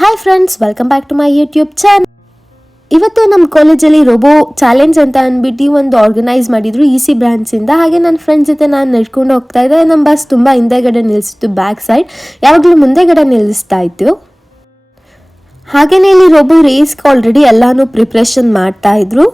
Hi friends, welcome back to my YouTube channel. ಇವತ್ತು ನಮ್ಮ ಕಾಲೇಜಲ್ಲಿ ರೋಬೋ ಚಾಲೆಂಜ್ ಅಂತ ಅಂದ್ಬಿಟ್ಟು ಒಂದು ಆರ್ಗನೈಸ್ ಮಾಡಿದ್ರು EC ಬ್ರಾಂಚ್ಸಿಂದ. ಹಾಗೆ ನನ್ನ ಫ್ರೆಂಡ್ಸ್ ಜೊತೆ ನಾನು ನಡ್ಕೊಂಡು ಹೋಗ್ತಾ ಇದ್ದೆ. ನಮ್ಮ ಬಸ್ ತುಂಬ ಹಿಂದೆಗಡೆ ನಿಲ್ಲಿಸಿತ್ತು, ಬ್ಯಾಕ್ ಸೈಡ್, ಯಾವಾಗಲೂ ಮುಂದೆಗಡೆ ನಿಲ್ಲಿಸ್ತಾ ಇತ್ತು. ಹಾಗೆಯೇ ಇಲ್ಲಿ ರೋಬೋ ರೇಸ್ಗೆ ಆಲ್ರೆಡಿ ಎಲ್ಲಾನು ಪ್ರಿಪ್ರೇಷನ್ ಮಾಡ್ತಾ ಇದ್ರು.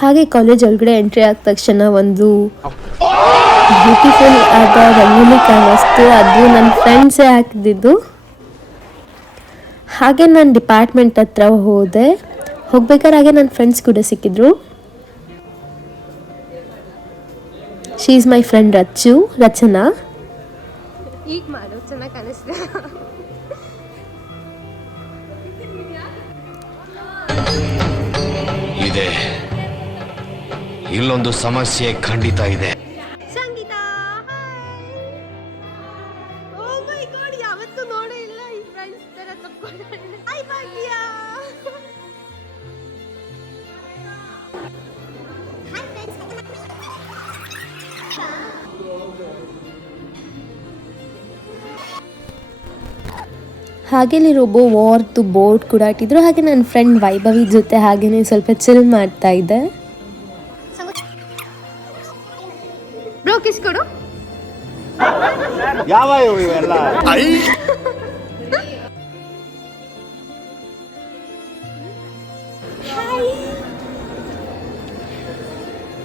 ಹಾಗೆ ಕಾಲೇಜ್ ಒಳಗಡೆ ಎಂಟ್ರಿ ಆದ ತಕ್ಷಣ ಒಂದು ಬ್ಯೂಟಿಫುಲ್ ಆದ ರಂಗೋಲಿ ಕಾಣಿಸ್ತು. ಅದು ನನ್ನ ಫ್ರೆಂಡ್ಸೇ ಹಾಕಿದ್ದು. ಹಾಗೆ ನಾನು ಡಿಪಾರ್ಟ್ಮೆಂಟ್ ಹತ್ರ ಹೋಗ್ಬೇಕಾದ್ರೆ ಹಾಗೆ ನನ್ನ ಫ್ರೆಂಡ್ಸ್ ಕೂಡ ಸಿಕ್ಕಿದ್ರು. ಶಿ ಈಸ್ ಮೈ ಫ್ರೆಂಡ್ ರಚನಾ. ಈಗ ಮಾಡು, ಚೆನ್ನಾಗಿ ಕಾಣಿಸ್ತೆ. ಇದೆ, ಇಲ್ಲೊಂದು ಸಮಸ್ಯೆ ಖಂಡಿತ ಇದೆ. ಸಂಗೀತ, ಓ ಮೈ ಗಾಡ್, ಯಾವತ್ತೂ ನೋಡೇ ಇಲ್ಲ ಈ ಫ್ರೆಂಡ್ಸ್ ತರ ತಪ್ಪಿಕೊಂಡೆ. ಹಾಯ್ ಭಾಗ್ಯ. ಹಾಗೆ ಇಲ್ಲಿ ರೋಬೋ ವಾರ್ದು ಬೋರ್ಡ್ ಕೂಡ ಇಟ್ಟಿದ್ರು. ಹಾಗೆ ನನ್ನ ಫ್ರೆಂಡ್ ವೈಭವಿ ಜೊತೆ ಹಾಗೇನೆ ಸ್ವಲ್ಪ ಚಿಲ್ ಮಾಡ್ತಾ ಇದ್ದೆ. ಬ್ರೋ ಕಿಸ್ ಕೊಡು. ಯಾವ ಇವೆಲ್ಲ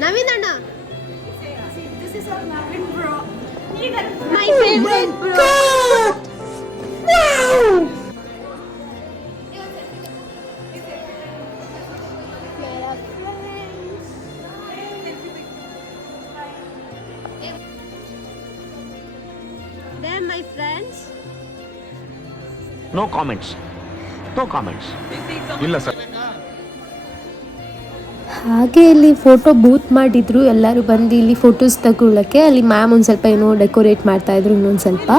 ನವೀನ್ ಅಣ್ಣ, my favourite bro. They're my friends. No comments ಇಲ್ಲ ಸರ್. ಹಾಗೆ ಇಲ್ಲಿ ಫೋಟೋ ಬೂತ್ ಮಾಡಿದ್ರು. ಎಲ್ಲರೂ ಬಂದು ಇಲ್ಲಿ ಫೋಟೋಸ್ ತಗೊಳ್ಳಕ್ಕೆ. ಅಲ್ಲಿ ಮ್ಯಾಮ್ ಒಂದು ಸ್ವಲ್ಪ ಏನೋ ಡೆಕೋರೇಟ್ ಮಾಡ್ತಾ ಇದ್ರು. ಇನ್ನೊಂದು ಸ್ವಲ್ಪ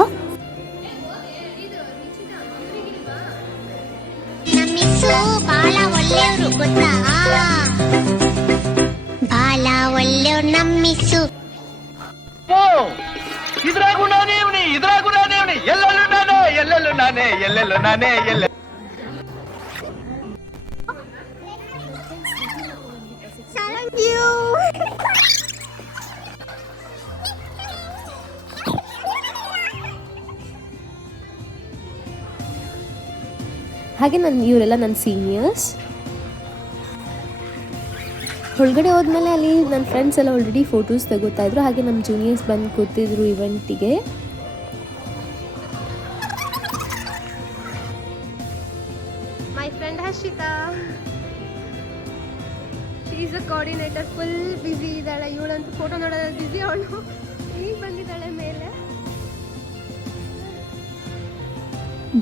ಎಲ್ಲೆಲ್ಲೂ ನಾನೇ Thank you. ಹಾಗೆ ಇವರೆಲ್ಲ ನನ್ನ ಸೀನಿಯರ್ಸ್. ಒಳಗಡೆ ಹೋದ್ಮೇಲೆ ಅಲ್ಲಿ ನನ್ನ ಫ್ರೆಂಡ್ಸ್ ಎಲ್ಲ ಆಲ್ರೆಡಿ ಫೋಟೋಸ್ ತಗೋತಾ ಇದ್ರು. ಹಾಗೆ ನಮ್ಮ ಜೂನಿಯರ್ಸ್ ಬಂದು ಕೂತಿದ್ರು ಇವೆಂಟಿಗೆ. My friend Hashita. She is a coordinator. Full busy ಇದ್ದಾಳೆ. ಇವಳಂತೂ ಫೋಟೋ ನೋಡೋದ್ರಲ್ಲಿ ಬಿಸಿ. ಅವಳು ಈಗ ಬಂದಿದ್ದಾಳೆ ಮೇಲೆ.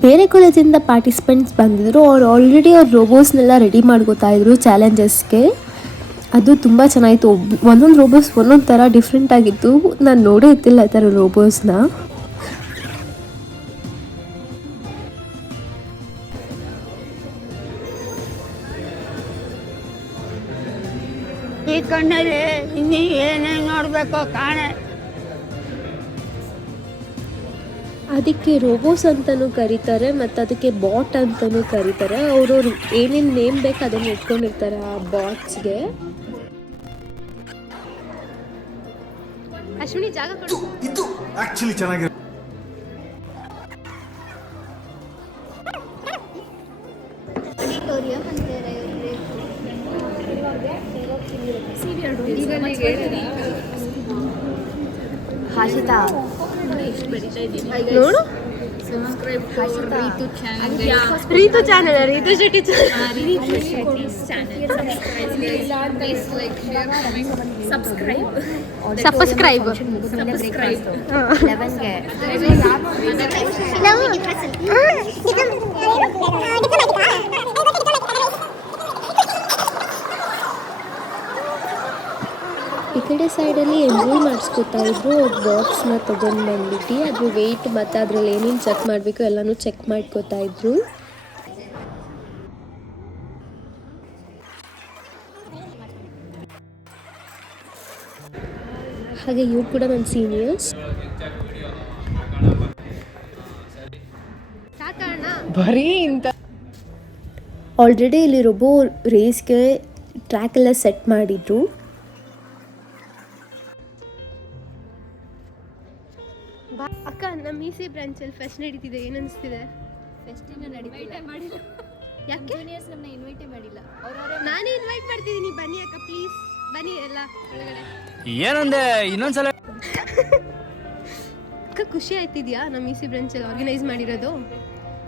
ಬೇರೆ ಕಾಲೇಜಿಂದ ಪಾರ್ಟಿಸಿಪೆಂಟ್ಸ್ ಬಂದಿದ್ರು. ಆಲ್ರೆಡಿ ಅವ್ರು ರೋಬೋಸ್ನೆಲ್ಲ ರೆಡಿ ಮಾಡ್ಕೋತಾ ಇದ್ರು ಚಾಲೆಂಜಸ್ಗೆ. ಅದು ತುಂಬ ಚೆನ್ನಾಗಿತ್ತು. ಒಂದೊಂದು ರೋಬೋಸ್ ಒಂದೊಂದು ಥರ ಡಿಫ್ರೆಂಟ್ ಆಗಿತ್ತು. ನಾನು ನೋಡೇ ಇತ್ತಿಲ್ಲ ಆ ಥರ ರೋಬೋಸ್ನ. ಈ ಕಣ್ಣಲ್ಲಿ ಇನ್ನೀ ಏನೇನು ನೋಡಬೇಕು ಕಾಣೆ. ಅದಕ್ಕೆ ರೋಬೋಸ್ ಅಂತಲೂ ಕರೀತಾರೆ ಮತ್ತು ಅದಕ್ಕೆ ಬಾಟ್ ಅಂತಲೂ ಕರೀತಾರೆ. ಅವ್ರವ್ರು ಏನೇನು ನೇಮ್ ಬೇಕು ಅದನ್ನು ಇಟ್ಕೊಂಡಿರ್ತಾರೆ ಆ ಬಾಟ್ಸ್ಗೆ. ಅಶ್ವಿನಿ ಜಾಗ ಕೊಡು. ಇದು ಆಕ್ಚುಲಿ ಚೆನ್ನಾಗಿದೆ. ಹಾಶಿತಾ ನೋಡು, ರೀತು ಚಾನಲ್, ರೀತು ಶೆಟ್ಟಿ ಸಬ್ಸ್ಕ್ರೈಬ್ ಈ ಕಡೆ ಸೈಡಲ್ಲಿ ಎನ್ರೋಲ್ ಮಾಡಿಸ್ಕೊತಾ ಇದ್ರು. ಬಾಕ್ಸ್ನ ತೊಗೊಂಡು ಬಂದ್ಬಿಟ್ಟು ಅದ್ರ ವೆಯ್ಟ್ ಮತ್ತು ಅದ್ರಲ್ಲಿ ಏನೇನು ಚೆಕ್ ಮಾಡಬೇಕು ಎಲ್ಲನೂ ಚೆಕ್ ಮಾಡ್ಕೋತಾ ಇದ್ರು. ಹಾಗೆ ಇವ್ರು ಕೂಡ ನನ್ನ ಸೀನಿಯರ್ಸ್. ಆಲ್ರೆಡಿ ಇಲ್ಲಿ ರೋಬೋ ರೇಸ್ಗೆ ಟ್ರ್ಯಾಕ್ ಎಲ್ಲ ಸೆಟ್ ಮಾಡಿದ್ರು. ಅಕ್ಕ ನಮ್ಮ ಇ ಸಿ ಬ್ರಾಂಚಲ್ಲಿ ಫೆಸ್ಟ್ ನಡೀತಿದೆ, ಏನು ಅನಿಸ್ತಿದೆ? ಯಾಕೆ ನಾನೇ ಇನ್ವೈಟ್ ಮಾಡ್ತಿದ್ದೀನಿ, ಬನ್ನಿ ಅಕ್ಕ ಪ್ಲೀಸ್ ಬನ್ನಿ ಎಲ್ಲ ಒಳಗಡೆ. ಏನಂದೆ ಇನ್ನೊಂದ್ಸಲ? ಅಕ್ಕ ಖುಷಿ ಆಯ್ತಿದ್ಯಾ ನಮ್ಮ ಇ ಸಿ ಬ್ರಾಂಚಲ್ಲಿ ಆರ್ಗನೈಸ್ ಮಾಡಿರೋದು?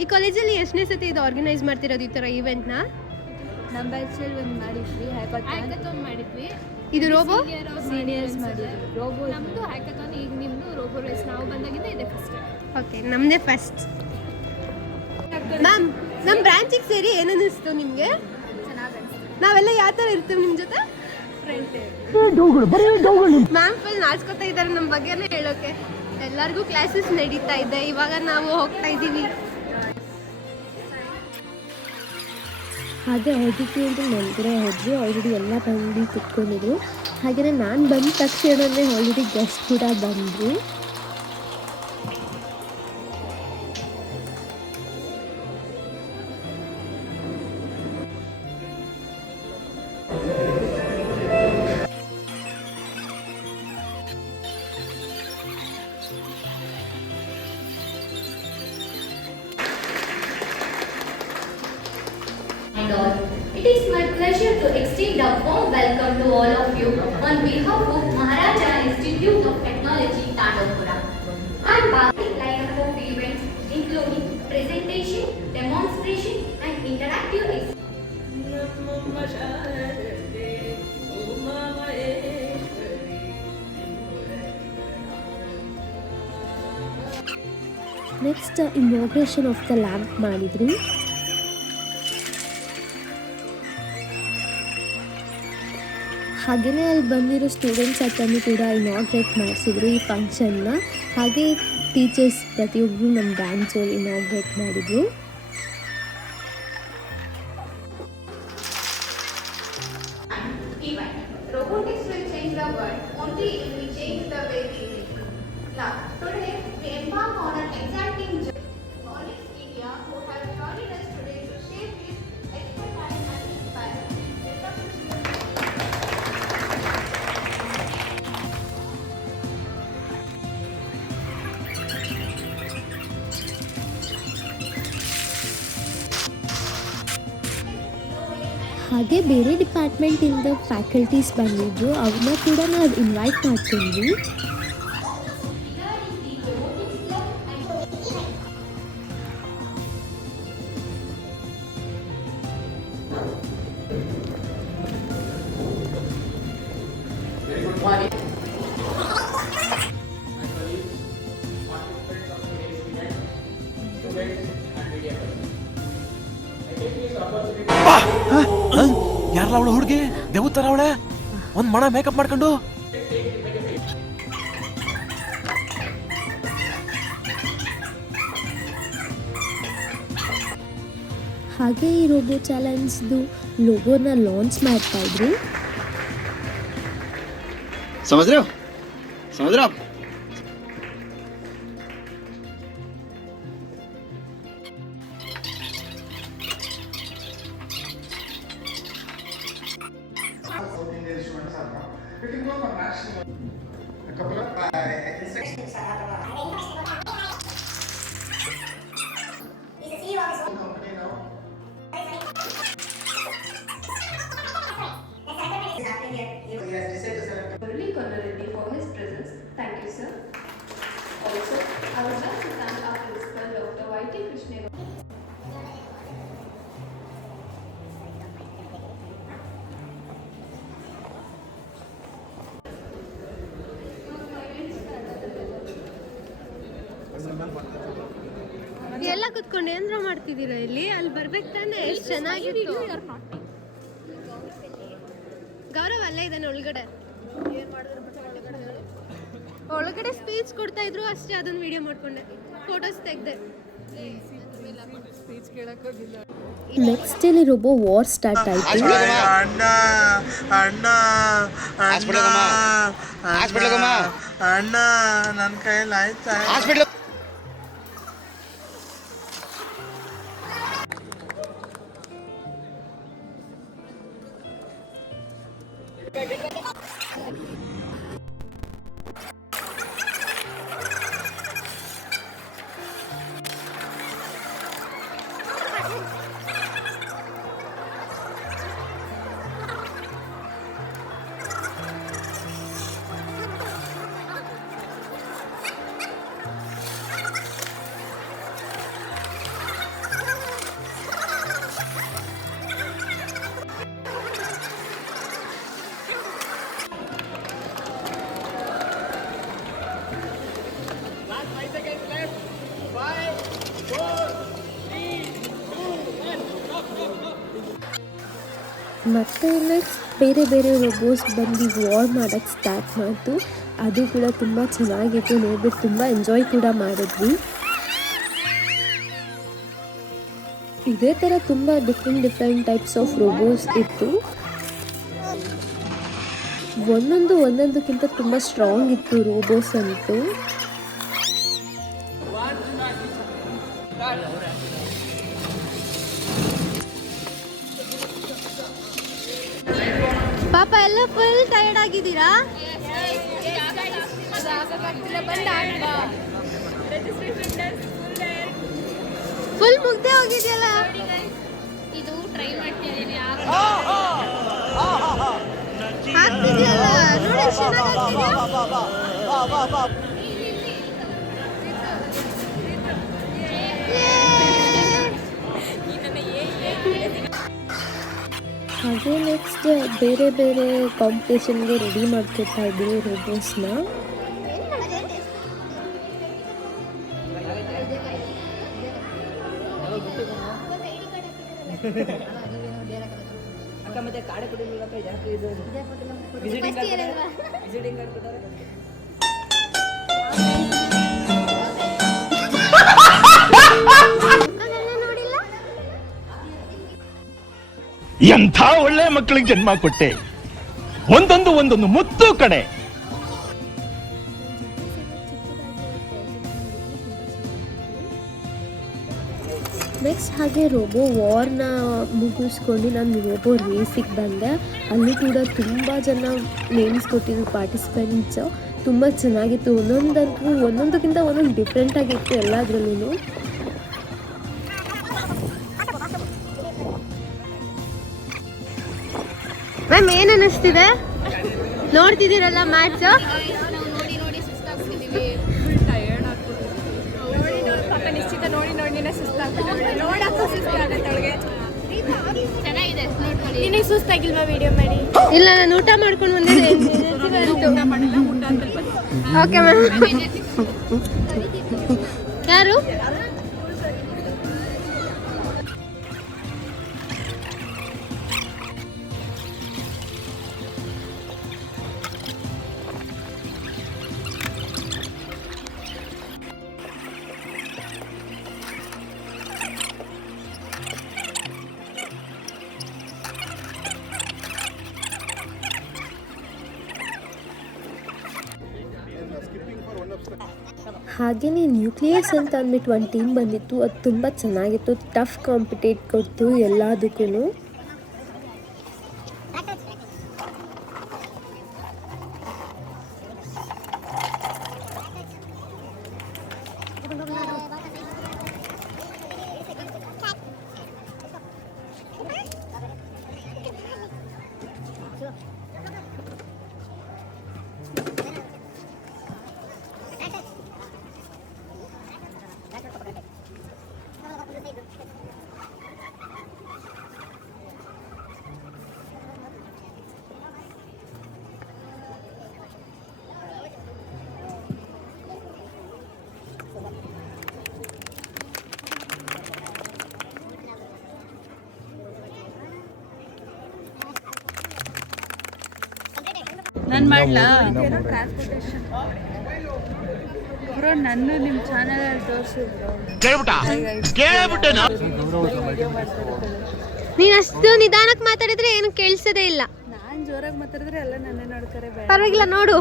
ಈ ಕಾಲೇಜಲ್ಲಿ ಎಷ್ಟನೇ ಸತಿ ಇದು ಆರ್ಗನೈಸ್ ಮಾಡ್ತಿರೋದು ಈ ಥರ ಈವೆಂಟ್ನ? ನಮ್ಮ ಬ್ಯಾಚಲ್ಲಿ ಒಂದು ಮಾಡಿದ್ವಿ, ಹ್ಯಾಕಥಾನ್ ಮಾಡಿದ್ವಿ. ಇದು ರೋಬೋ ಸೀನಿಯರ್ಸ್ ಮಾಡಿದ್ವಿ. ರೋಬೋ ನಮ್ಮದು ಹ್ಯಾಕಥಾನ್, ಈಗ ನಿಮ್ಮದು ರೋಬೋ ರೇಸ್. ನಾವು ಬಂದಾಗಿಂದ ಇದೆ ಫಸ್ಟ್. ಓಕೆ, ನಮ್ಮದೇ ಫಸ್ಟ್. ಮ್ಯಾಮ್, ನಮ್ಮ ಬ್ರಾಂಚಿಗೆ ಸೇರಿ ಏನು ಅನ್ನಿಸ್ತು ನಿಮಗೆ? ನಾವೆಲ್ಲ ಯಾವ ಥರ ಇರ್ತೀವಿ ನಿಮ್ಮ ಜೊತೆ? ಮ್ಯಾಮ್ ಫುಲ್ ನಾಚ್ಕೋತಾ ಇದ್ದಾರೆ ನಮ್ಮ ಬಗ್ಗೆನೇ ಹೇಳೋಕೆ. ಎಲ್ಲರಿಗೂ ಕ್ಲಾಸಸ್ ನಡೀತಾ ಇದೆ, ಇವಾಗ ನಾವು ಹೋಗ್ತಾ ಇದ್ದೀವಿ. ಹಾಗೆ ಆಡಿಟೋರಿಯಂ ಒಳಗಡೆ ಹೋದ್ವಿ. ಆಲ್ರೆಡಿ ಎಲ್ಲ ಬಂದು ಕುತ್ಕೊಂಡಿದ್ರು. ಹಾಗೆಯೇ ನಾನು ಬಂದ ತಕ್ಷಣವೇ ಆಲ್ರೆಡಿ ಗೆಸ್ಟ್ ಕೂಡ ಬಂದರು. It is my pleasure to extend a warm welcome to all of you on behalf of Maharaja Institute of Technology, Tandavpura. I am bagging lineup of events including presentation, demonstration and interactive next inauguration of the lamp ಮಾಡಿದ್ರು. ಹಾಗೆಯೇ ಅಲ್ಲಿ ಬಂದಿರೋ students ಹತ್ರನೂ ಕೂಡ inaugurate ಮಾಡಿಸಿದ್ರು ಈ ಫಂಕ್ಷನ್ನ. ಹಾಗೆ ಟೀಚರ್ಸ್ ಪ್ರತಿಯೊಬ್ಬರು ನಮ್ಮ ಬ್ರಾಂಚಲ್ಲಿ ಇನಾಗ್ರೇಟ್ ಮಾಡಿದ್ರು. event. Robotics will change the world only if we change the way we think. Now, today we embark on an exciting journey. Onyx India, who have joined us today to share this expertise and inspire. ಹಾಗೆ ಬೇರೆ ಡಿಪಾರ್ಟ್ಮೆಂಟಿಂದ faculties ಬಂದಿದ್ರು, ಅವ್ರನ್ನ ಕೂಡ ನಾವು invite ಮಾಡ್ಕೊಂಡ್ವಿ. ಯಾರಲ್ಲ ಅವಳು ಹುಡುಗಿ? ದೇವತರ ಅವಳೆ, ಒಂದ್ ಮಣ ಮೇಕಪ್ ಮಾಡ್ಕೊಂಡು. ಹಾಗೆ ಈ ರೋಬೋ ಚಾಲೆಂಜ್ದು ಲೋಗೋನ ಲಾಂಚ್ ಮಾಡ್ತಾ ಇದ್ರು. समझ रहे हो आप? Murali Konnareddy for his presence. Thank you, sir. Also, I would like to thank our principal, Dr. Y.T. Krishna. ಎಲ್ಲ ಕುತ್ಕೊಂಡು ಏನ್ರ ಮಾಡ್ತಿದ್ದೀರಾ ಇಲ್ಲಿ? ಅಲ್ಲಿ ಬರ್ಬೇಕು ತಾನೆ, ಎಷ್ಟು ಚೆನ್ನಾಗಿತ್ತು. ಗೌರವ್ ಅಲ್ಲೇ ಇದ್ದಾನೆ ಒಳಗಡೆ. ಒಳಗಡೆ ಸ್ಪೀಚ್ ಕೊಡ್ತಾ ಇದ್ರು ಅಷ್ಟೇ, ಅದನ್ನ ವಿಡಿಯೋ ಮಾಡ್ಕೊಂಡೆ, ಫೋಟೋಸ್ ತೆಗ್ದೆ. ನೆಕ್ಸ್ಟ್ ಇಲ್ಲಿ ರೋಬೋ ವಾರ್ ಸ್ಟಾರ್ಟ್ ಆಯ್ತು. ಅಣ್ಣ ಅಣ್ಣ ಅಣ್ಣ ನನ್ನ ಕೈಯಲ್ಲಿ ಆಯ್ತಾ? ಮತ್ತು ನೆಕ್ಸ್ಟ್ ಬೇರೆ ಬೇರೆ ರೋಬೋಸ್ ಬಂದು ವಾರ್ ಮಾಡೋಕ್ಕೆ ಸ್ಟಾರ್ಟ್ ಮಾಡ್ತು. ಅದು ಕೂಡ ತುಂಬ ಚೆನ್ನಾಗಿತ್ತು, ನೋಡ್ಬಿಟ್ಟು ತುಂಬ ಎಂಜಾಯ್ ಕೂಡ ಮಾಡಿದ್ವಿ. ಇದೇ ಥರ ತುಂಬ ಡಿಫ್ರೆಂಟ್ ಟೈಪ್ಸ್ ಆಫ್ ರೋಬೋಸ್ ಇತ್ತು. ಒಂದೊಂದಕ್ಕಿಂತ ತುಂಬ ಸ್ಟ್ರಾಂಗ್ ಇತ್ತು ರೋಬೋಸ್ ಅಂತೂ. ಪಾಪ ಎಲ್ಲ ಫುಲ್ ಟಯರ್ಡ್ ಆಗಿದ್ದೀರಾ? ಫುಲ್ ಮುಗ್ದೆ ಹೋಗಿದೆಯಲ್ಲ. ಇದು ಟ್ರೈ ಮಾಡ್ತಿದ್ದೀನಿ. ಆಗ್ತಿದೆಯಲ್ಲ, ನೋಡಿ ಎಷ್ಟು ಚೆನ್ನಾಗಿ ಹಾಗೆ ನೆಕ್ಸ್ಟ್ ಬೇರೆ ಬೇರೆ ಕಾಂಪಿಟೇಷನ್ಗೆ ರೆಡಿ ಮಾಡ್ಕೊತಾ ಇದ್ವಿ ರೋಬೋಸ್ನ. ಎಂಥ ಒಳ್ಳೆ ಮಕ್ಕಳಿಗೆ ಜನ್ಮ ಕೊಟ್ಟೆ. ಒಂದೊಂದು ಮುತ್ತು ಕಡೆ. ನೆಕ್ಸ್ಟ್ ಹಾಗೆ ರೋಬೋ ವಾರ್ನ ಮುಗಿಸ್ಕೊಂಡು ನಾನು ರೋಬೋ ರೇಸಿಗೆ ಬಂದೆ. ಅಲ್ಲಿ ಕೂಡ ತುಂಬ ಜನ ನೇಮ್ಸ್ ಕೊಟ್ಟಿದ್ರು ಪಾರ್ಟಿಸಿಪೆಂಟ್ಸು. ತುಂಬ ಚೆನ್ನಾಗಿತ್ತು. ಒಂದೊಂದಕ್ಕಿಂತ ಒಂದೊಂದು ಡಿಫ್ರೆಂಟ್ ಆಗಿತ್ತು ಎಲ್ಲದರಲ್ಲೂ. ಮ್ಯಾಮ್ ಏನು ಅನ್ನಿಸ್ತಿದೆ ನೋಡ್ತಿದ್ದೀರಲ್ಲ ಮ್ಯಾಚ್? ನೋಡಿ ಸುಸ್ತಾಗ್ತಿದ್ದೀವಿ. ಪಾಪ ನಿಶ್ಚಿತ ನೋಡಿ ಸುಸ್ತಾಗ್ತಿದ್ದೀವಿ. ನೋಡಕ್ಕೂ ಸುಸ್ತಾಗುತ್ತೆ ಅವಳಿಗೆ. ಚೆನ್ನಾಗಿದೆ ನೋಡ್ಕೊಳ್ಳಿ. ನಿನಗೆ ಸುಸ್ತಾಗಿಲ್ವಾ ವಿಡಿಯೋ ಮಾಡಿ? ಇಲ್ಲ, ನಾನು ಊಟ ಮಾಡ್ಕೊಂಡು ಬಂದಿದ್ದೆ. Okay ma'am. ಯಾರು? ಹಾಗೆಯೇ ನ್ಯೂಕ್ಲಿಯಸ್ ಅಂತ ಅಂದ್ಬಿಟ್ಟು ಒಂದು ಟೀಮ್ ಬಂದಿತ್ತು. ಅದು ತುಂಬ ಚೆನ್ನಾಗಿತ್ತು. ಟಫ್ ಕಾಂಪಿಟೇಟ್ ಕೊಡ್ತು ಎಲ್ಲದಕ್ಕೂ. ನಾನು ಮಾಡ್ಲಾ ಬ್ರೋ ನನ್ನ ನಿಮ್ಮ ಚಾನಲಲ್ಲಿ ತೋರಿಸಿದ್ರು ನೀನ್ ಅಷ್ಟು ನಿಧಾನಕ್ಕೆ ಮಾತಾಡಿದ್ರೆ ಏನು ಕೇಳಿಸೋದೇ ಇಲ್ಲ. ನಾನು ಜೋರಾಗಿ ಮಾತಾಡಿದ್ರೆ ಎಲ್ಲ ನನ್ನೇ ನೋಡ್ತಾರೆ. ಪರವಾಗಿಲ್ಲ ನೋಡು.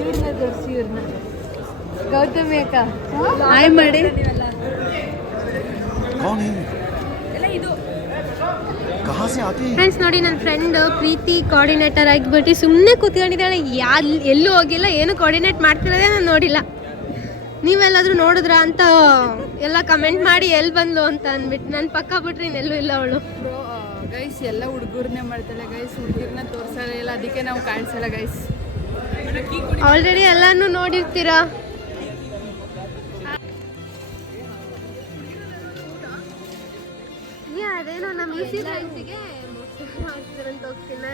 ಇವ್ರನ್ನ ತೋರಿಸಿ ಇವ್ರನ್ನ. ಗೌತಮಿ ಅಕ್ಕ ಹಾಯ್ ಮಾಡಿ. ಫ್ರೆಂಡ್ಸ್ ನೋಡಿ, ನನ್ನ ಫ್ರೆಂಡ್ ಪ್ರೀತಿ ಕೋಆರ್ಡಿನೇಟರ್ ಆಗಿಬಿಟ್ಟು ಸುಮ್ಮನೆ ಕೂತ್ಕೊಂಡಿದ್ದಾಳೆ. ಎಲ್ಲೂ ಹೋಗಿಲ್ಲ, ಏನು ಕೋಆರ್ಡಿನೇಟ್ ಮಾಡ್ತಿರೋದೇ ನಾನು ನೋಡಿಲ್ಲ. ನೀವೆಲ್ಲಾದ್ರೂ ನೋಡಿದ್ರ ಅಂತ ಎಲ್ಲ ಕಮೆಂಟ್ ಮಾಡಿ ಎಲ್ಲಿ ಬಂದ್ಲು ಅಂತ ಅಂದ್ಬಿಟ್ಟು. ನನ್ನ ಪಕ್ಕ ಬಿಟ್ರೆ ಇನ್ನೆಲ್ಲೂ ಇಲ್ಲ ಅವಳು. ಗೈಸ್ ಎಲ್ಲ ಹುಡುಗರನ್ನೇ ಮಾಡ್ತಾಳೆ ಗೈಸ್, ಹುಡುಗಿರನ್ನ ತೋರಿಸಲ್ಲ ಇಲ್ಲ, ಅದಕ್ಕೆ ನಾವು ಕಾಣಿಸಲ್ಲ ಗೈಸ್. ಆಲ್ರೆಡಿ ಎಲ್ಲಾನು ನೋಡಿರ್ತೀರಾ. ಅದೇನೋ ನಮ್ಮ ಈಸಿ ಫ್ರೆಂಡ್ಸಿಗೆ ಆಗ್ತಿರಂತ ಹೋಗ್ತಿಲ್ಲ.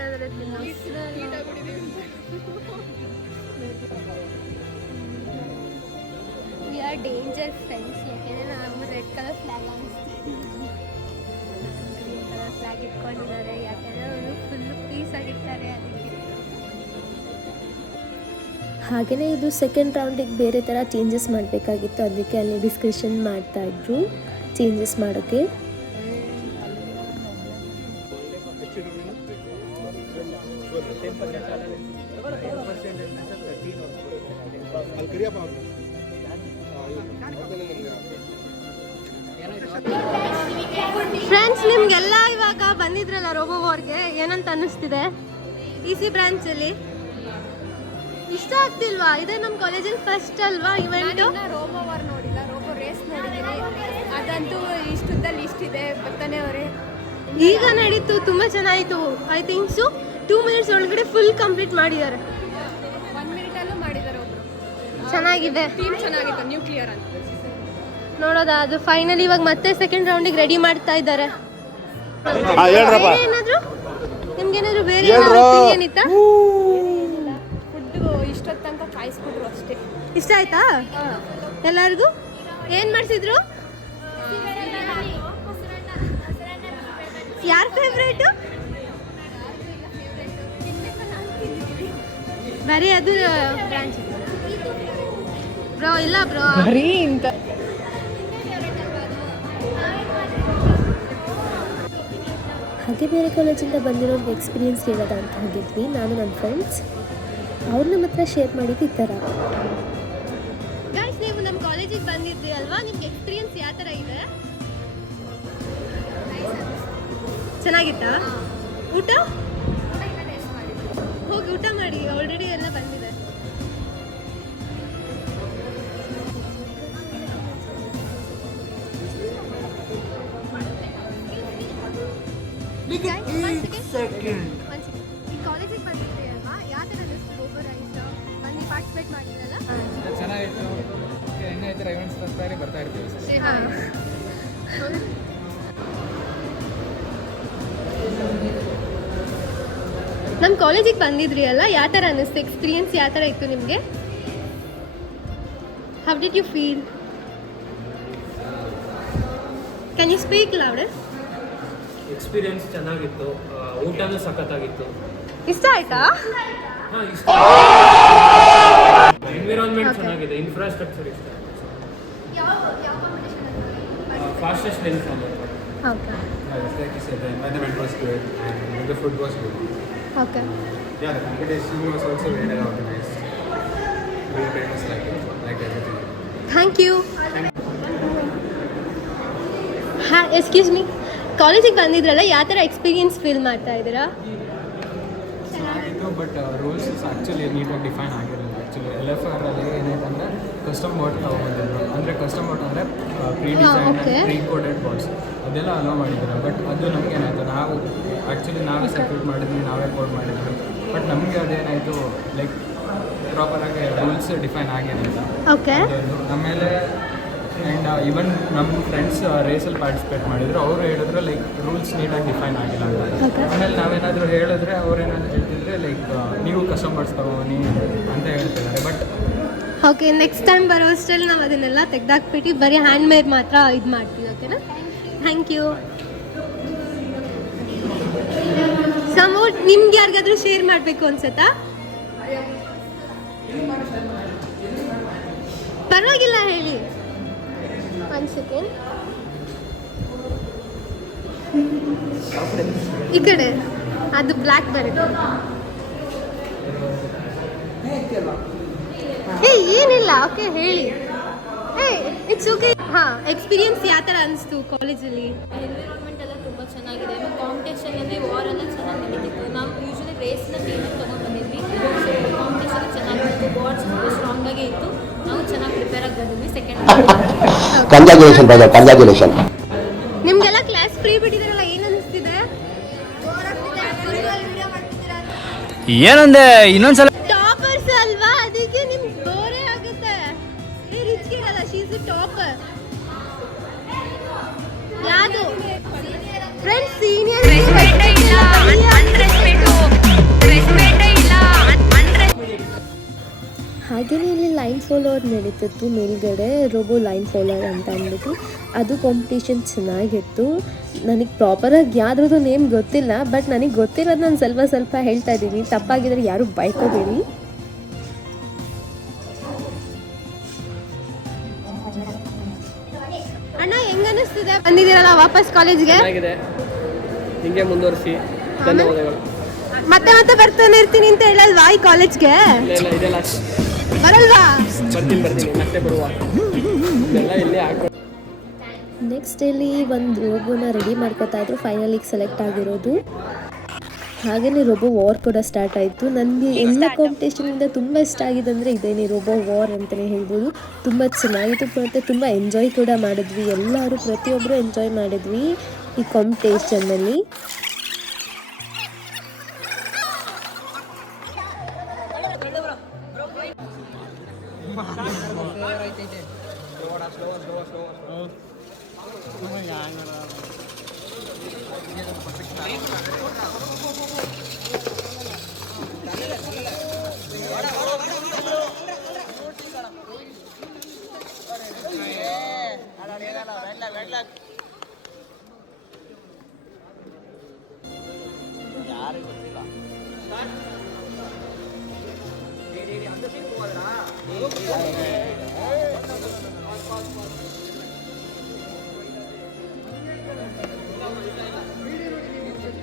We are danger friends. ಯಾಕೆಂದರೆ ನಾವು ರೆಡ್ ಕಲರ್ ಫ್ಲಾಗ್ ಅನಿಸ್ತೀವಿ, ಗ್ರೀನ್ ಕಲರ್ ಫ್ಲಾಗ್ ಇಟ್ಕೊಂಡಿದ್ದಾರೆ. ಯಾಕೆಂದರೆ ಅವರು ಫುಲ್ಲು ಪೀಸ್ ಆಗಿರ್ತಾರೆ ಅದಕ್ಕೆ. ಹಾಗೆಯೇ ಇದು ಸೆಕೆಂಡ್ ರೌಂಡಿಗೆ ಬೇರೆ ಥರ ಚೇಂಜಸ್ ಮಾಡಬೇಕಾಗಿತ್ತು, ಅದಕ್ಕೆ ಅಲ್ಲಿ ಡಿಸ್ಕಷನ್ ಮಾಡ್ತಾಯಿದ್ರು ಚೇಂಜಸ್ ಮಾಡೋಕ್ಕೆ. ಫ್ರೆಂಡ್ಸ್, ನಿಮ್ಗೆಲ್ಲ ಇವಾಗ ಬಂದಿದ್ರಲ್ಲ ರೋಬೋ ವಾರ್ಗೆ, ಏನಂತ ಅನ್ನಿಸ್ತಿದೆ? EC ಬ್ರಾಂಚಲ್ಲಿ ಇಷ್ಟ ಆಗ್ತಿಲ್ವಾ? ಇದೇ ನಮ್ಮ ಕಾಲೇಜಲ್ಲಿ ಫಸ್ಟ್ ಅಲ್ವಾ ಇವೆಂಟು? ರೋಬೋ ವಾರ್ ನೋಡಿಲ್ಲ, ರೋಬೋ ರೇಸ್ ನೋಡಿದ್ದೀನಿ. ಅದಂತೂ ಇಷ್ಟುದ್ದಲ್ಲಿ ಇಷ್ಟಿದೆ ಬರ್ತಾನೆ ಅವರೇ. ಈಗ ನಡೀತು, ತುಂಬ ಚೆನ್ನಾಯಿತು. ಐ ಥಿಂಕ್ ಸೊ 2 ಮಿನಿಟ್ಸ್ ಒಳಗಡೆ ಫುಲ್ ಕಂಪ್ಲೀಟ್ ಮಾಡಿದ್ದಾರೆ. 1 ಮಿನಿಟಲ್ಲೂ ಮಾಡಿದ್ದಾರೆ ಒಬ್ರು. ಚೆನ್ನಾಗಿದೆ, ಟೀಮ್ ಚೆನ್ನಾಗಿತ್ತು, ನ್ಯೂಕ್ಲಿಯರ್ ಅಂತ ನೋಡೋದಾ? ಅದು ಫೈನಲ್ ಇವಾಗ ಮತ್ತೆ ಸೆಕೆಂಡ್ ರೌಂಡಿಗೆ ರೆಡಿ ಮಾಡ್ತಾ ಇದ್ದಾರೆ. ಏನಾದ್ರು ನಿಮ್ಗೇನಾದ್ರು ಬೇರೆ ಒಪಿನಿಯನ್ ಇತ್ತಾ? ಫುಡ್ಡು ಇಷ್ಟೊತ್ತು ತನಕ ಕಾಯಿಸ್ಬಿಟ್ರು ಅಷ್ಟೇ. ಇಷ್ಟ ಆಯ್ತಾ ಎಲ್ಲರಿಗೂ? ಏನು ಮಾಡಿಸಿದ್ರು? ಯಾರ ಫೇವ್ರೇಟು? ಬರೀ ಅದು ಬ್ರಾಂಚ್ ಬ್ರೋ ಇಲ್ಲ ಬ್ರೋ ಇಂತ ಹಾಗೆ ಬೇರೆ ಕಾಲೇಜಿಂದ ಬಂದಿರೋರಿಗೆ ಎಕ್ಸ್ಪೀರಿಯನ್ಸ್ ಹೇಳೋದ ಅಂತ ಹೋಗಿದ್ವಿ ನಾನು ನನ್ನ ಫ್ರೆಂಡ್ಸ್. ಅವ್ರು ನಮ್ಮ ಹತ್ರ ಶೇರ್ ಮಾಡಿದ್ದು ಈ ಥರ. ಗೈಸ್, ನೀವು ನಮ್ಮ ಕಾಲೇಜಿಗೆ ಬಂದಿದ್ರಿ ಅಲ್ವಾ? ನಿಮ್ಗೆ ಎಕ್ಸ್ಪೀರಿಯನ್ಸ್ ಯಾವ ಥರ ಇದೆ? ಚೆನ್ನಾಗಿತ್ತಾ ಊಟ? ಹೋಗಿ ಊಟ ಮಾಡಿ, ಆಲ್ರೆಡಿ ಎಲ್ಲ ಬಂದಿದೆ. ಈ ಕಾಲೇಜಿಗೆ ಬಂದಿದ್ರಿ ಅಲ್ವಾ? ಯಾವ ಥರ ಅನ್ನಿಸ್ತು ರೋಬೋ ರೈಸ್ ಬಂದು ಪಾರ್ಟಿಸಿಪೇಟ್ ಮಾಡಿದ್ರಲ್ಲ? ಚೆನ್ನಾಗಿತ್ತು. ಇನ್ನೂ ಈ ಥರ ಇವೆಂಟ್ಸ್ ಬರ್ತಾ ಇರ್ತೀವಿ. ಹಾಂ, ನಮ್ಮ ಕಾಲೇಜಿಗೆ ಬಂದಿದ್ರಿ ಅಲ್ಲ, ಯಾವ ಥರ ಅನ್ನಿಸ್ತು? ಎಕ್ಸ್ಪೀರಿಯನ್ಸ್ ಯಾವ ಥರ ಇತ್ತು ನಿಮಗೆ? How did you feel? Can you speak louder? Experience ಚೆನ್ನಾಗಿತ್ತು, ಊಟನೂ ಸಖತ್ತಾಗಿತ್ತು. ಇಷ್ಟ ಆಯ್ತಾ? ಹಾಂ, ಇಷ್ಟ. ಎನ್ವಿರಾನ್ಮೆಂಟ್ ಚೆನ್ನಾಗಿದೆ, ಇನ್ಫ್ರಾಸ್ಟ್ರಕ್ಚರ್ ಇಷ್ಟ. Fastest inform. Okay. The environment was good and the food was good. Okay. Yeah, the competition was also very well organized. Very famous like everything. Thank you. Excuse me, ಕಾಲೇಜಿಗೆ ಬಂದಿದ್ರಲ್ಲ, ಯಾವ ಥರ experience feel ಮಾಡ್ತಾ ಇದ್ದೀರಾ? ಚೆನ್ನಾಗಿತ್ತು, but rules actually ನೀಟಾಗಿ define ಆಗಿರಲಿಲ್ಲ. Actually LFR ಅಲ್ಲಿ ಏನಾಯ್ತಂದರೆ ಕಸ್ಟಮ್ ಬಾಟ್ ತೊಗೊಂಡಿದ್ರು. ಅಂದರೆ ಕಸ್ಟಮ್ ಬಾಟ್ ಅಂದರೆ pre design pre coded bots ಅದೆಲ್ಲ ಅಲೋ ಮಾಡಿದ್ರು. ಬಟ್ ಅದು ನಮ್ಗೆ ಏನಾಯಿತು, ನಾವು ಆ್ಯಕ್ಚುಲಿ ನಾವೇ ಸೆಕ್ಯೂಟ್ ಮಾಡಿದ್ವಿ, ನಾವೇ ಕೋಡ್ ಮಾಡಿದ್ವಿ. ಬಟ್ ನಮಗೆ ಅದೇನಾಯಿತು, ಲೈಕ್ ಪ್ರಾಪರಾಗಿ ರೂಲ್ಸ್ ಡಿಫೈನ್ ಆಗಿರಲಿಲ್ಲ. ಓಕೆ. ಆಮೇಲೆ ಆ್ಯಂಡ್ ಈವನ್ ನಮ್ಮ ಫ್ರೆಂಡ್ಸ್ ರೇಸಲ್ಲಿ ಪಾರ್ಟಿಸಿಪೇಟ್ ಮಾಡಿದ್ರು. ಅವರು ಹೇಳಿದ್ರು ಲೈಕ್ ರೂಲ್ಸ್ ನೀಟಾಗಿ ಡಿಫೈನ್ ಆಗಿಲ್ಲ ಅಂತ. ಆಮೇಲೆ ನಾವೇನಾದರೂ ಹೇಳಿದ್ರೆ ಅವ್ರೇನಾದ್ರು ಹೇಳ್ತಿದ್ರೆ ಲೈಕ್ ನೀವು ಕಸ್ಟಮರ್ಸ್ ತಗೋನಿ ಅಂತ ಹೇಳ್ತಿದ್ದಾರೆ. ಬಟ್ ಓಕೆ, ನೆಕ್ಸ್ಟ್ ಟೈಮ್ ಬರೋ ಅಷ್ಟರಲ್ಲಿ ನಾವು ಅದನ್ನೆಲ್ಲ ತೆಗ್ದಾಕ್ಬಿಟ್ಟು ಬರೀ ಹ್ಯಾಂಡ್ ಮೇಡ್ ಮಾತ್ರ ಇದು ಮಾಡ್ತೀವಿ. ಓಕೆನಾ? Thank you. ನಿಮ್ಗೆ ಯಾರಿಗಾದ್ರೂ ಶೇರ್ ಮಾಡಬೇಕು ಅನ್ಸತ್ತಾ? ಪರವಾಗಿಲ್ಲ ಹೇಳಿ. 1 ಸೆಕೆಂಡ್. ಈ ಕಡೆ ಅದು ಬ್ಲ್ಯಾಕ್ ಬರುತ್ತೆ. ಏನಿಲ್ಲ, ಓಕೆ ಹೇಳಿ. It's okay. ಎಕ್ಸ್ಪೀರಿಯನ್ಸ್ ಯಾವ ಥರ ಅನಿಸ್ತು ಕಾಲೇಜಲ್ಲಿ? ಎನ್ವಿರಾನ್ಮೆಂಟ್ ಎಲ್ಲ ತುಂಬ ಚೆನ್ನಾಗಿದೆ. ಕಾಂಪಿಟೇಷನ್ ಅಂದರೆ ವಾರ್ ಎಲ್ಲ ಚೆನ್ನಾಗಿ ನಡೀತಿತ್ತು. ನಾವು ಯೂಶ್ವಲಿ ರೇಸ್ನ ಟೀಮಿಗೆ ತೊಗೊಂಡ್ಬಂದಿದ್ವಿ. ಕಾಂಪಿಟೇಷನ್ ಚೆನ್ನಾಗಿತ್ತು, ಬಾರ್ಡ್ಸ್ ಸ್ಟ್ರಾಂಗ್ ಆಗೇ ಇತ್ತು. ನಾವು ಚೆನ್ನಾಗಿ ಪ್ರಿಪೇರ್ ಆಗಿ ಬಂದಿದ್ವಿ. Second congratulation. ನಿಮ್ಗೆಲ್ಲ ಕ್ಲಾಸ್ ಫ್ರೀ ಬಿಟ್ಟಿದಾರಲ್ಲ, ಏನು ಅನಿಸ್ತಿದೆ? ಏನಂದೆ ಇನ್ನೊಂದ್ಸಲ. ಟಾಪರ್ಸ್ ಅಲ್ವಾ, ಅದಕ್ಕೆ ನಿಮ್ಗೆ ಬೋರೇ ಆಗುತ್ತೆ. ರಿಚ್ ಅಲ್ಲ, ಶಿ ಇಸ್ ಟಾಪರ್. ಯಾವುದು ಫ್ರೆಂಡ್ಸ್ ಸೀನಿಯರ್ ಹಾಗೆಯೇ ಇಲ್ಲಿ ಲೈನ್ ಫಾಲೋವರ್ ನಡೀತಿತ್ತು ಮೇಲ್ಗಡೆ, ರೋಬೋ ಲೈನ್ ಫಾಲೋವರ್ ಅಂತ ಅಂದ್ಬಿಟ್ಟು. ಅದು ಕಾಂಪಿಟೇಷನ್ ಚೆನ್ನಾಗಿತ್ತು. ನನಗೆ ಪ್ರಾಪರಾಗಿ ಯಾವ್ದ್ರದ್ದು ನೇಮ್ ಗೊತ್ತಿಲ್ಲ, ಬಟ್ ನನಗೆ ಗೊತ್ತಿರೋದು ನಾನು ಸ್ವಲ್ಪ ಹೇಳ್ತಾ ಇದ್ದೀನಿ. ತಪ್ಪಾಗಿದ್ರೆ ಯಾರು ಬೈಕೋಬೇಡಿ. ಅಣ್ಣ ಹೆಂಗ್ ಅನಿಸ್ತಿದೆ? ಬಂದಿದ್ದೀರಲ್ಲ ವಾಪಸ್ ಕಾಲೇಜ್ಗೆ? ಹಿಂಗೆ ಮುಂದುವರಿಸಿ. ಧನ್ಯವಾದಗಳು. ಮತ್ತೆ ಬರ್ತಾನೆ ಇರ್ತೀನಿ ಅಂತ ಹೇಳಲ್ವಾ ಈ ಕಾಲೇಜ್ಗೆ? ಬರಲ್ವಾ? ಬರ್ತೀನಿ ಮತ್ತೆ ಬರುವ. ನೆಕ್ಸ್ಟ್ ಇಲ್ಲಿ ಒಂದು ರೋಬೋನ ರೆಡಿ ಮಾಡ್ಕೋತಾ ಇದ್ರು. ಫೈನಲಿಗೆ ಸೆಲೆಕ್ಟ್ ಆಗಿರೋದು. ಹಾಗೆಯೇ ರೋಬೋ ವಾರ್ ಕೂಡ ಸ್ಟಾರ್ಟ್ ಆಯಿತು. ನನಗೆ ಎಲ್ಲ ಕಾಂಪಿಟೇಷನಿಂದ ತುಂಬ ಇಷ್ಟ ಆಗಿದೆ ಅಂದರೆ ಇದೇನೇ ರೋಬೋ ವಾರ್ ಅಂತಲೇ ಹೇಳ್ಬೋದು. ತುಂಬ ಚೆನ್ನಾಗಿತ್ತು ಮತ್ತು ತುಂಬ ಎಂಜಾಯ್ ಕೂಡ ಮಾಡಿದ್ವಿ. ಎಲ್ಲರೂ ಪ್ರತಿಯೊಬ್ಬರು ಎಂಜಾಯ್ ಮಾಡಿದ್ವಿ ಈ ಕಾಂಪಿಟೇಷನ್ನಲ್ಲಿ.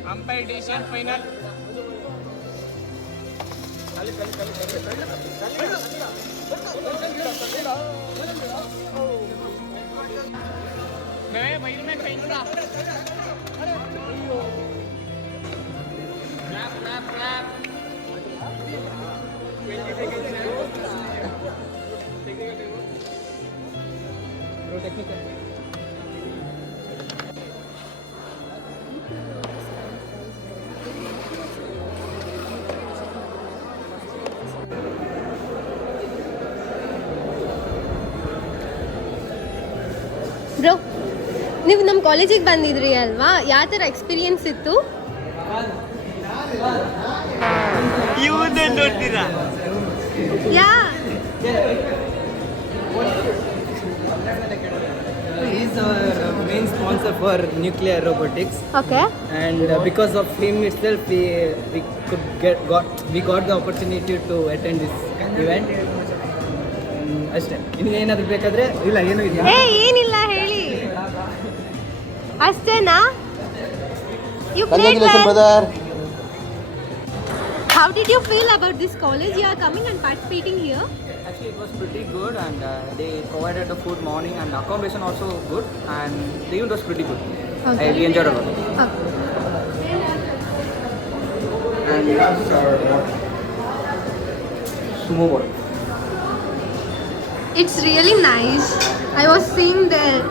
Competition final. ಬ್ರೋ, ನೀವು ನಮ್ಮ ಕಾಲೇಜಿಗೆ ಬಂದಿದ್ರಿ ಅಲ್ವಾ? ಯಾವ ಥರ ಎಕ್ಸ್ಪೀರಿಯನ್ಸ್ ಇತ್ತು? ಯಾ He is our main sponsor for nuclear robotics. Okay. And because of him itself, we got the opportunity to attend this event. ಅಷ್ಟೇ. ನಿಮಗೆ ಏನಾದರೂ ಬೇಕಾದ್ರೆ? ಇಲ್ಲ, ಏನೂ ಇಲ್ಲ. ಏನಿಲ್ಲ ಹೇಳಿ. ಅಷ್ಟೇನಾ? You played Congratulations, well. brother. How did you feel about this college? You are coming and participating here. Actually, it was pretty good, and they provided the food morning, and accommodation also good, and the event was pretty good. Okay. We enjoyed a lot. Okay. And sumo ball. It's really nice. I was seeing there.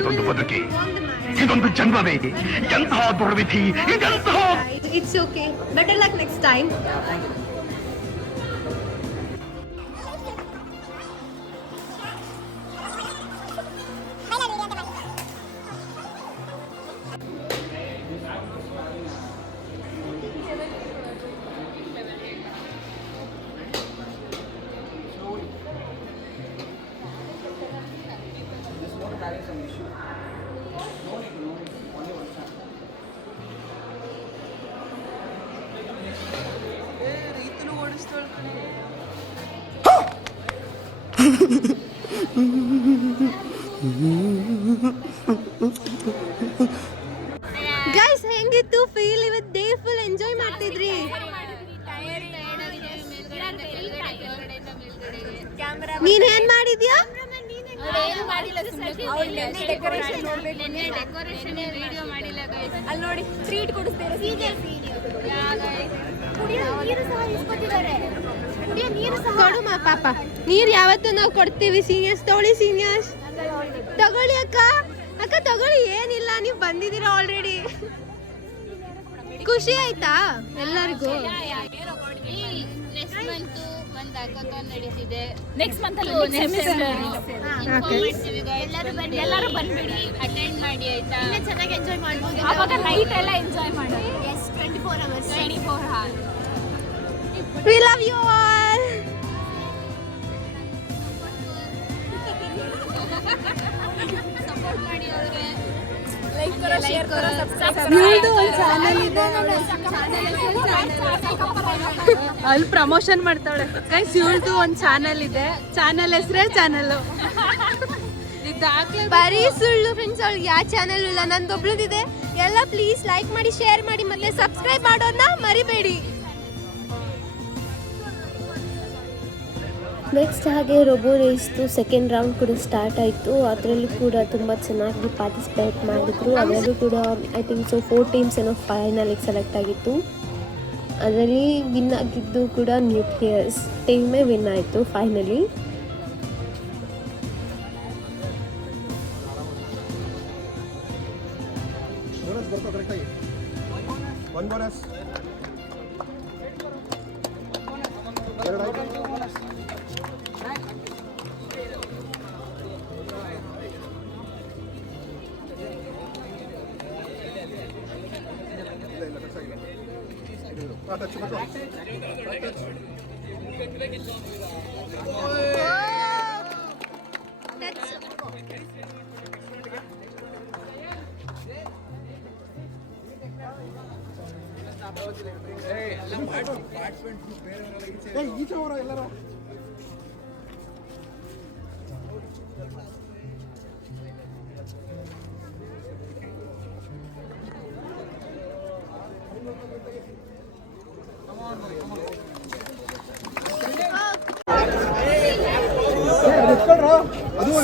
ಇದೊಂದು ಬದುಕಿ, ಇದೊಂದು ಜನ್ಮವೇ, ಎಂತಹ ದುರ್ವಿಧಿ, ಇದೆಂತಹ. It's okay. Better luck next time. Guys ಹೆಂಗಿತ್ತು feel? ಇವತ್ತು day full enjoy ಮಾಡ್ತಿದ್ರಿ. ನೀನ್ ಏನ್ ಮಾಡಿದ್ಯಾ? ಅಲ್ಲಿ ನೋಡಿ ಟ್ರೀಟ್ ಕೊಡಿಸ್ತಾರೆ. ಕೊಡು ಪಾಪ, ನೀರ್ ಯಾವತ್ತು ನಾವು ಕೊಡ್ತೀವಿ. ಸೀನಿಯರ್ಸ್ ತಗೊಳ್ಳಿ, ಸೀನಿಯರ್ಸ್ ತಗೊಳ್ಳಿ. ಅಕ್ಕ ಅಕ್ಕ ತಗೊಳ್ಳಿ, ಏನಿಲ್ಲ, ನೀವು ಬಂದಿದ್ದೀರಾ ಆಲ್ರೆಡಿ. ಖುಷಿ ಆಯ್ತಾ ಎಲ್ಲರಿಗೂ? ನೆಕ್ಸ್ಟ್ ಮಂತ್ ಎಲ್ಲರೂ ಬಂದ್ಬಿಡಿ, ಅಟೆಂಡ್ ಮಾಡಿ ಆಯ್ತಾ? ಚೆನ್ನಾಗಿ ಎಂಜಾಯ್ ಮಾಡ್ಬೋದು. ಅವಾಗ ನೈಟ್ ಎಲ್ಲ ಎಂಜಾಯ್ ಮಾಡಿ. 24 hours. We love you all. Support ಮಾಡಿ ಅವ್ರಿಗೆ. ಲೈಕ್ ಕರೋ, ಶೇರ್ ಕರೋ, ಸಬ್ಸ್ಕ್ರೈಬ್ ಇವ್ರದ್ದು ಒಂದು ಚಾನಲ್ ಇದೆ, ಅಲ್ಲಿ ಪ್ರಮೋಷನ್ ಮಾಡ್ತಾಳೆ ಗೈಸ್. ಇವಳ್ದು ಒಂದು ಚಾನಲ್ ಇದೆ, ಚಾನಲ್ ಹೆಸರೇ ಚಾನಲ್. ಬರೀ ಸುಳ್ಳು ಫ್ರೆಂಡ್ಸ್, ಅವ್ಳಿಗೆ ಯಾವ ಚಾನಲ್ ಇಲ್ಲ, ನಂದೊಬ್ಳದಿದೆ. ಎಲ್ಲ ಪ್ಲೀಸ್ ಲೈಕ್ ಮಾಡಿ, ಶೇರ್ ಮಾಡಿ, ಮತ್ತೆ ಸಬ್ಸ್ಕ್ರೈಬ್ ಮಾಡೋದನ್ನ ಮರಿಬೇಡಿ. ನೆಕ್ಸ್ಟ್ ಹಾಗೆ ರೋಬೋ ರೇಸ್ದು ಸೆಕೆಂಡ್ ರೌಂಡ್ ಕೂಡ ಸ್ಟಾರ್ಟ್ ಆಯಿತು. ಅದರಲ್ಲೂ ಕೂಡ ತುಂಬ ಚೆನ್ನಾಗಿ ಪಾರ್ಟಿಸಿಪೇಟ್ ಮಾಡಿದರು. ಅದರಲ್ಲೂ ಕೂಡ ಐ ಥಿಂಕ್ ಸೊ 4 ಟೀಮ್ಸ್ ಏನೋ ಫೈನಲಿಗೆ ಸೆಲೆಕ್ಟ್ ಆಗಿತ್ತು. ಅದರಲ್ಲಿ ವಿನ್ ಆಗಿದ್ದು ಕೂಡ ನ್ಯೂಕ್ಲಿಯಸ್ ಟೀಮೇ ವಿನ್ ಆಯಿತು ಫೈನಲಿ.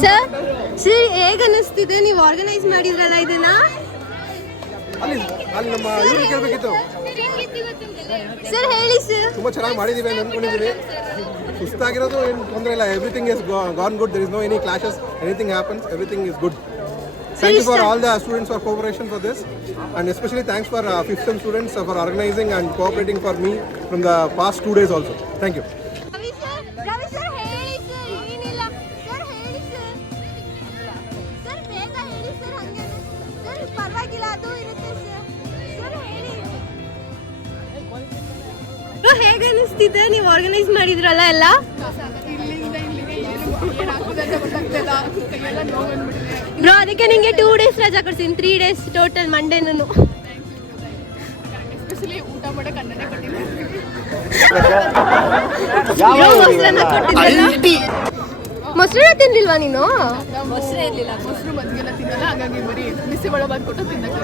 ಸರ್ ಸರ್ ಹೇಗೆ ಅನ್ನಿಸ್ತಿದೆ? ನೀವು ಆರ್ಗನೈಸ್ ಮಾಡಿದ್ರಲ್ಲ ಇದನ್ನ? ಅಲ್ಲಿ ನಮ್ಮ ಇವ್ರು ಕೇಳಬೇಕಿತ್ತು. ಸರ್ ಹೇಳಿ ಸರ್. ತುಂಬ ಚೆನ್ನಾಗಿ ಮಾಡಿದ್ದೀವಿ ಅಂತ ಅಂದ್ಕೊಂಡಿದ್ದೀವಿ. ಸುಸ್ತಾಗಿರೋದು ಏನು ತೊಂದರೆ ಇಲ್ಲ. Everything is gone good. There is no any clashes. Anything happens, everything is good. Thank you for all the students for cooperation for this, and especially thanks for 5th sem students for organizing and cooperating for me from the past 2 days also. Thank you. Ravi sir ಹೇಳಿ sir. ಏನಿಲ್ಲ sir, ಹೇಳಿ sir. Sir ಬೇಗ ಹೇಳಿ sir. ಹಂಗೆ sir ಪರವಾಗಿಲ್ಲ, ಅದು ಇರುತ್ತೆ sir. Sir ಹೇಳಿ. ಹೇಗೆ ಅನಿಸ್ತಿದೆ? ನೀವು ಆರ್ಗನೈಸ್ ಮಾಡಿದ್ರಲ್ಲ ಎಲ್ಲ? ಬ್ರೋ ಅದಕ್ಕೆ ನಿಂಗೆ 2 days ರಜಾ ಕೊಡ್ತೀನಿ. 3 days ಟೋಟಲ್, ಮಂಡೇನು. ಎಸ್ಪೆಷಲಿ ಊಟ ಮಾಡಕ್ಕೆ ಅನ್ನನೇ ಕೊಟ್ಟಿಲ್ಲ. ಮೊಸರನ್ನ ತಿನ್ಲಿಲ್ವಾ ನೀನು? ಮೊಸರು ಇರಲಿಲ್ಲ, ಮೊಸರು ಮಜ್ಜಿಗೆಲ್ಲ ತಿನ್ನಲ್ಲ, ಹಾಗಾಗಿ ಬರೀ ಬಿಸಿಬೇಳೆ ಬಾತ್ ಕೊಟ್ಟು ತಿನ್ನಕ್ಕೆ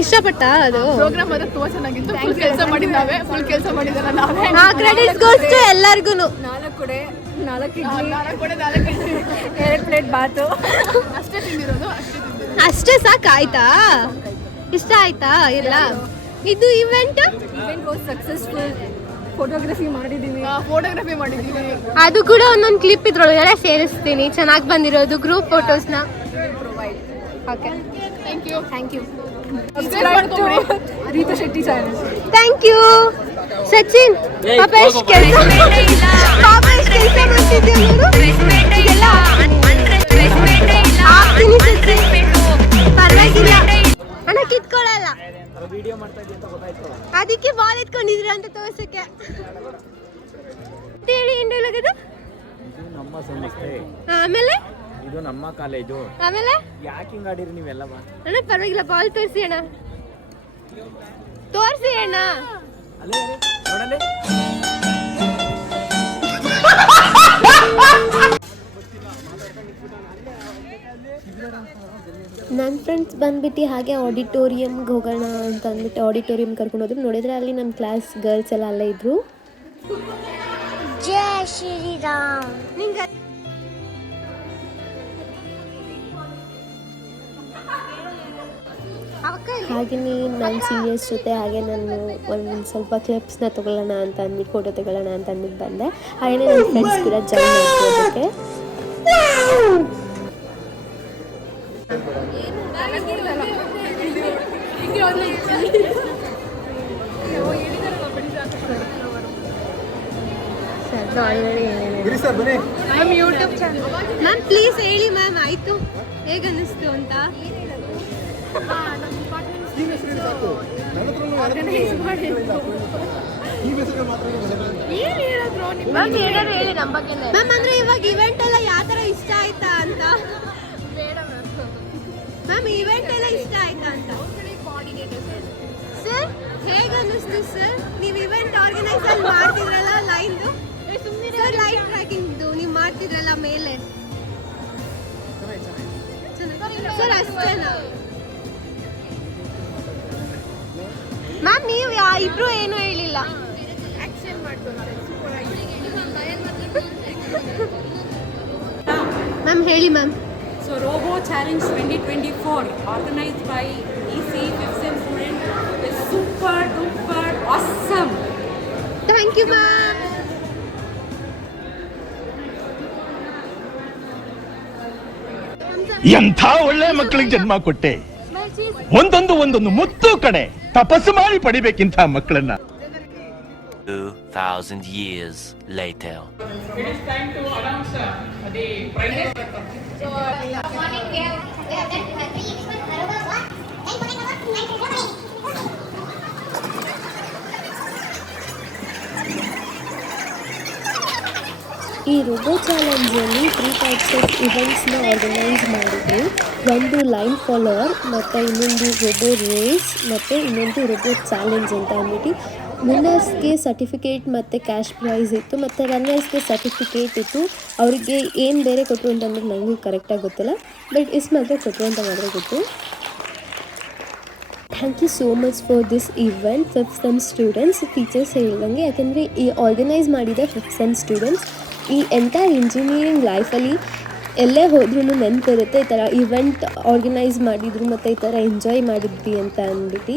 ಇಷ್ಟಪಟ್ಟ. ಅದು ಪ್ರೋಗ್ರಾಮ್ ಅದು ತುಂಬಾ ಚೆನ್ನಾಗಿತ್ತು. ಫುಲ್ ಕೆಲಸ ಮಾಡಿದ್ದಾವೆ, ಫುಲ್ ಕೆಲಸ ಮಾಡಿದಾರ ನಾವೇ. ಕ್ರೆಡಿಟ್ಸ್ ಗೋಸ್ಟು ಎಲ್ಲರಿಗೂ. 4 ಪ್ಲೇಟ್ ಬಾತು ಅಷ್ಟೇ ತಿಂದಿರೋದು. ಅಷ್ಟೇ ಸಾಕಾಯ್ತಾ? ಇಷ್ಟ ಆಯ್ತಾ ಎಲ್ಲ? ಇದು ಇವೆಂಟ್ ಸಕ್ಸಸ್ಫುಲ್. ಫೋಟೋಗ್ರಫಿ ಮಾಡಿದ್ದೀವಿ. ಅದು ಕೂಡ ಒಂದೊಂದು ಕ್ಲಿಪ್ ಇದ್ರೊಳಗೆಲ್ಲ ಸೇರಿಸ್ತೀನಿ. ಚೆನ್ನಾಗಿ ಬಂದಿರೋದು ಗ್ರೂಪ್ ಫೋಟೋಸ್ನ. Okay, thank you. Rita Shetty channel. Thank you Sachin. ಪಾಪ ಎಷ್ಟು ಕೆಲಸ ಮಾಡ್ತಿದ್ದೆ ಪರವಾಗಿಲ್ಲ ಅಣ್ಣ, ಕಿತ್ಕೊಳ್ಳಲ್ಲ. ಅದಕ್ಕೆ ಬಾಲ್ ಎತ್ಕೊಂಡಿದ್ರಿ ಅಂತ ತೋರ್ಸಕ್ಕೆ ಹೇಳಿ. ಇದು ನಮ್ಮ ಸಂಸ್ಥೆ, ಆಮೇಲೆ ಇದು ನಮ್ಮ ಕಾಲೇಜು. ಆಮೇಲೆ ಯಾಕೆ ಹಿಂಗ್ ಆಡಿರಿ ನೀವೆಲ್ಲ? ಅಣ್ಣ ಪರವಾಗಿಲ್ಲ, ಬಾಲ್ ತೋರಿಸಿ ಅಣ್ಣ, ತೋರಿಸಿ ಅಣ್ಣ. ಅಲ್ಲೇ ನೋಡಲೇ ಫ್ರೆಂಡ್ಸ್ ಬಂದ್ಬಿಟ್ಟು ಹಾಗೆ ಆಡಿಟೋರಿಯಮ್ಗೆ ಹೋಗೋಣ ಅಂತ ಅಂದ್ಬಿಟ್ಟು ಆಡಿಟೋರಿಯಂ ಕರ್ಕೊಂಡು ಹೋದ್ರು. ನೋಡಿದರೆ ಅಲ್ಲಿ ನಮ್ಮ ಕ್ಲಾಸ್ ಗರ್ಲ್ಸ್ ಎಲ್ಲ ಅಲ್ಲೇ ಇದ್ದರು. ಜೈ ಶ್ರೀರಾಮ್. ಹಾಗೆಯೇ ನನ್ನ ಸೀನಿಯರ್ಸ್ ಜೊತೆ ಹಾಗೆ ನಾನು ಒಂದು ಸ್ವಲ್ಪ ಕ್ಲಿಪ್ಸ್ನ ತೊಗೊಳ್ಳೋಣ ಅಂತ ಅಂದ್ಬಿಟ್ಟು ಫೋಟೋ ತಗೊಳ್ಳೋಣ ಅಂತ ಅಂದ್ಬಿಟ್ಟು ಬಂದೆ. ಹಾಗೆಯೇ ನನ್ನ ಫ್ರೆಂಡ್ಸ್ ಕೂಡ ಜಾಯ್ನ್ ಮಾಡ್ಕೊಳ್ಳೋದಕ್ಕೆ. Ma'am YouTube channel ma'am please ಹೇಳಿ ಮ್ಯಾಮ್. ಆಯಿತು, ಹೇಗೆ ಅನ್ನಿಸ್ತು ಅಂತ. ಮ್ಯಾಮ್ ಅಂದ್ರೆ ಇವಾಗ ಇವೆಂಟ್ ಎಲ್ಲ ಯಾವ ಥರ ಇಷ್ಟ ಆಯ್ತಾ ಅಂತ. ಮ್ಯಾಮ್ ಇವೆಂಟ್ ಎಲ್ಲ ಇಷ್ಟ ಆಯ್ತಾ ಅಂತ. ಸರ್ ಹೇಗೆ ಅನ್ನಿಸ್ತು ಸರ್? ನೀವು ಇವೆಂಟ್ ಆರ್ಗನೈಸ್ ಅಲ್ಲಿ ಮಾಡ್ತಿದ್ರಲ್ಲ ಲೈನ್ದು, ಸರ್ ಲೈನ್ ಟ್ರ್ಯಾಕಿಂಗ್ದು ನೀವು ಮಾಡ್ತಿದ್ರಲ್ಲ ಮೇಲೆ ಸರ್ ಅಷ್ಟೇನಾ? ಮ್ಯಾಮ್ ನೀವು ಇಬ್ರು ಏನು ಹೇಳಿಲ್ಲ. ಮ್ಯಾಮ್ ಹೇಳಿ ma'am. So Robo Challenge 2024 organized by EC 5th Sem student is super duper awesome. Thank you ma'am. ಎಂಥ ಒಳ್ಳೆ ಮಕ್ಕಳಿಗೆ ಜನ್ಮ ಕೊಟ್ಟೆ. ಒಂದೊಂದು ಮುತ್ತು ಕಡೆ ತಪಸ್ಸು ಮಾಡಿ ಪಡಿಬೇಕಿಂತ ಮಕ್ಕಳನ್ನ. 2000 years later. It is time to announce the prizes. ಈ ರೋಬೋ ಚಾಲೆಂಜಲ್ಲಿ 3 ಟೈಪ್ಸ್ ಆಫ್ ಇವೆಂಟ್ಸ್ನ ಆರ್ಗನೈಸ್ ಮಾಡಿದ್ರು. ಒಂದು ಲೈನ್ ಫಾಲೋವರ್, ಮತ್ತು ಇನ್ನೊಂದು ರೋಬೋ ರೇಸ್, ಮತ್ತು ಇನ್ನೊಂದು ರೋಬೋ ಚಾಲೆಂಜ್ ಅಂತ ಅಂದ್ಬಿಟ್ಟು ವಿನ್ನರ್ಸ್ಗೆ ಸರ್ಟಿಫಿಕೇಟ್ ಮತ್ತು ಕ್ಯಾಶ್ ಪ್ರೈಸ್ ಇತ್ತು, ಮತ್ತು ರನ್ನರ್ಸ್ಗೆ ಸರ್ಟಿಫಿಕೇಟ್ ಇತ್ತು. ಅವರಿಗೆ ಏನು ಬೇರೆ ಕೊಟ್ಟರು ಅಂತಂದ್ರೆ ನನಗೂ ಕರೆಕ್ಟಾಗಿ ಗೊತ್ತಿಲ್ಲ, ಬಟ್ ಇಷ್ಟು ಮಾತ್ರ ಕೊಟ್ಟರು ಅಂತ ಮಾತ್ರ ಗೊತ್ತು. Thank you so much for this event 5th Sem students. Teachers ಹೇಳ್ದಂಗೆ, ಯಾಕೆಂದರೆ ಈ ಆರ್ಗನೈಸ್ ಮಾಡಿದ 5th Sem ಸ್ಟೂಡೆಂಟ್ಸ್ ಈ ಎಂಟೈರ್ ಇಂಜಿನಿಯರಿಂಗ್ ಲೈಫಲ್ಲಿ ಎಲ್ಲೇ ಹೋದ್ರೂ ನೆನಪಿರುತ್ತೆ ಈ ಥರ ಇವೆಂಟ್ ಆರ್ಗನೈಸ್ ಮಾಡಿದ್ರು ಮತ್ತು ಈ ಥರ ಎಂಜಾಯ್ ಮಾಡಿದ್ವಿ ಅಂತ ಅಂದ್ಬಿಟ್ಟು.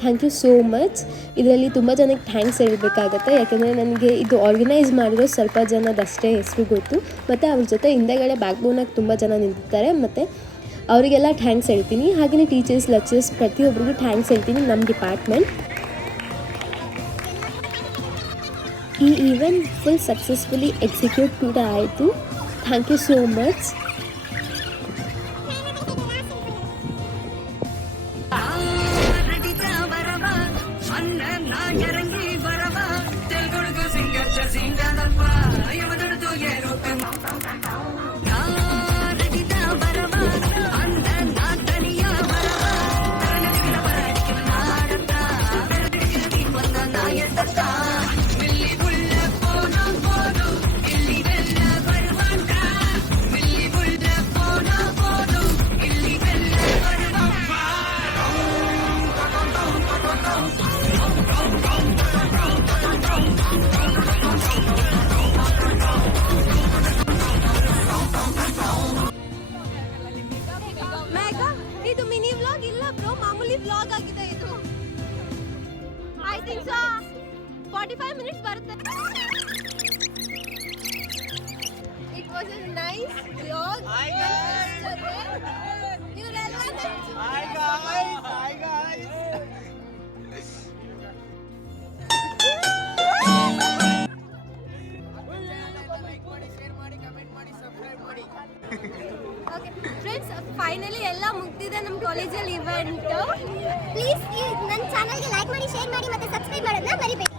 Thank you so much. ಇದರಲ್ಲಿ ತುಂಬ ಜನಕ್ಕೆ ಥ್ಯಾಂಕ್ಸ್ ಹೇಳಬೇಕಾಗತ್ತೆ, ಯಾಕೆಂದರೆ ನನಗೆ ಇದು ಆರ್ಗನೈಸ್ ಮಾಡಿರೋ ಸ್ವಲ್ಪ ಜನದಷ್ಟೇ ಹೆಸರು ಗೊತ್ತು, ಮತ್ತು ಅವ್ರ ಜೊತೆ ಹಿಂದೆಗಡೆ ಬ್ಯಾಕ್ಬೋನಾಗಿ ತುಂಬ ಜನ ನಿಂತಿರ್ತಾರೆ, ಮತ್ತು ಅವರಿಗೆಲ್ಲ ಥ್ಯಾಂಕ್ಸ್ ಹೇಳ್ತೀನಿ. ಹಾಗೆಯೇ ಟೀಚರ್ಸ್, ಲೆಕ್ಚರ್ಸ್ ಪ್ರತಿಯೊಬ್ಬರಿಗೂ ಥ್ಯಾಂಕ್ಸ್ ಹೇಳ್ತೀನಿ ನಮ್ಮ ಡಿಪಾರ್ಟ್ಮೆಂಟ್. ಈ ಈವೆಂಟ್ ಫುಲ್ ಸಕ್ಸಸ್ಫುಲಿ ಎಕ್ಸಿಕ್ಯೂಟ್ ಕೂಡ ಆಯಿತು. Thank you so much. ಇದು ಮಿನಿ ವ್ಲಾಗ್ ಇಲ್ಲ ಬ್ರೋ, ಮಾಮೂಲಿ ವ್ಲಾಗ್ ಆಗಿದೆ ಇದು. ಐ ಥಿಂಕ್ ಸೊ 45 minutes ಬರುತ್ತೆ. It was a nice vlog. Hi guys. Hi guys. Hi guys. Okay friends, finally ಎಲ್ಲ ಮುಗ್ದಿದೆ ನಮ್ಮ ಕಾಲೇಜಲ್ಲಿ ಇವೆಂಟ್. ಪ್ಲೀಸ್ ನನ್ನ ಚಾನಲ್ಗೆ ಲೈಕ್ ಮಾಡಿ, ಶೇರ್ ಮಾಡಿ ಮತ್ತು ಸಬ್ಸ್ಕ್ರೈಬ್ ಮಾಡೋದನ್ನ ಮರಿಬೇಡಿ.